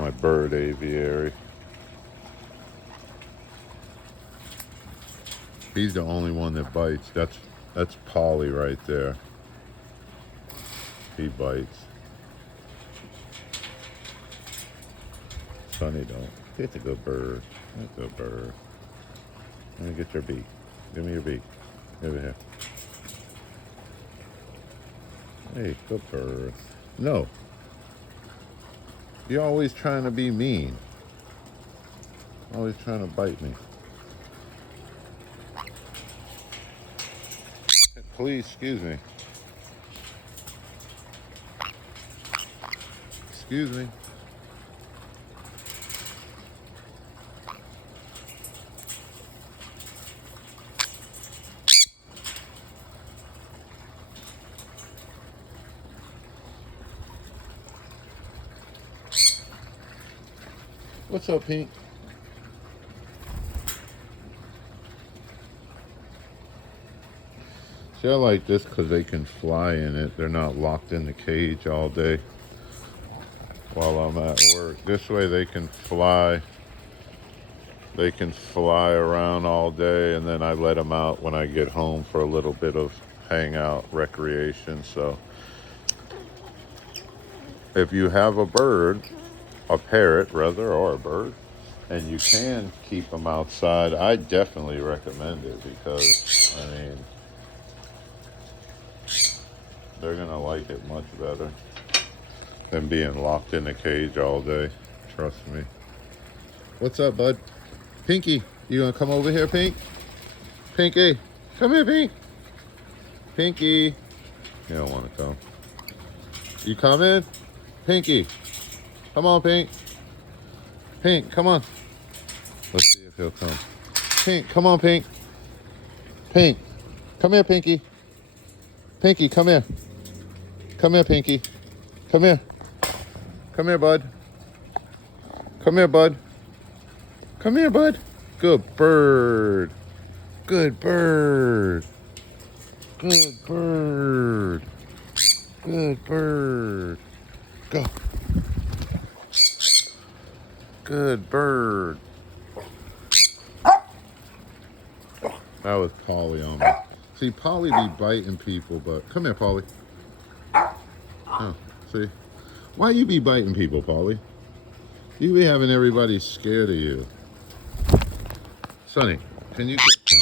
my bird aviary. He's the only one that bites. That's Paulie right there. He bites. Sonny don't. It's a good bird. That's a good bird. Let me get your beak. Give me your beak. Over here. Hey, good bird. No. You're always trying to be mean. Always trying to bite me. Please, excuse me. Excuse me. What's up, Pink? See, I like this because they can fly in it. They're not locked in the cage all day while I'm at work. This way they can fly. They can fly around all day, and then I let them out when I get home for a little bit of hangout, recreation. So if you have a bird, a parrot rather, or a bird, and you can keep them outside, I definitely recommend it because, I mean, they're gonna like it much better than being locked in a cage all day. Trust me. What's up, bud? Pinky, you gonna come over here, Pink? Pinky, come here, Pink. Pinky. You don't wanna come. You coming? Pinky. Come on, Pink. Pink, come on. Let's see if he'll come. Pink, come on, Pink. Pink, come here, Pinky. Pinky, come here. Come here, Pinky. Come here. Come here, bud. Come here, bud. Come here, bud. Good bird. Good bird. Good bird. Good bird. Go. Good bird. That was Paulie on me. See, Paulie be biting people, but come here, Paulie. Oh, see? Why you be biting people, Paulie? You be having everybody scared of you. Sonny, can you get...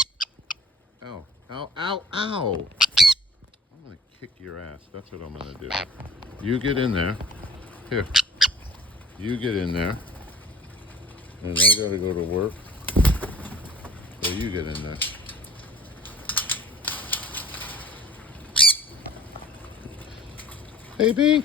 Ow, ow, ow, ow! I'm gonna kick your ass. That's what I'm gonna do. You get in there. Here. You get in there. And I gotta go to work. So you get in there. Hey, Pink.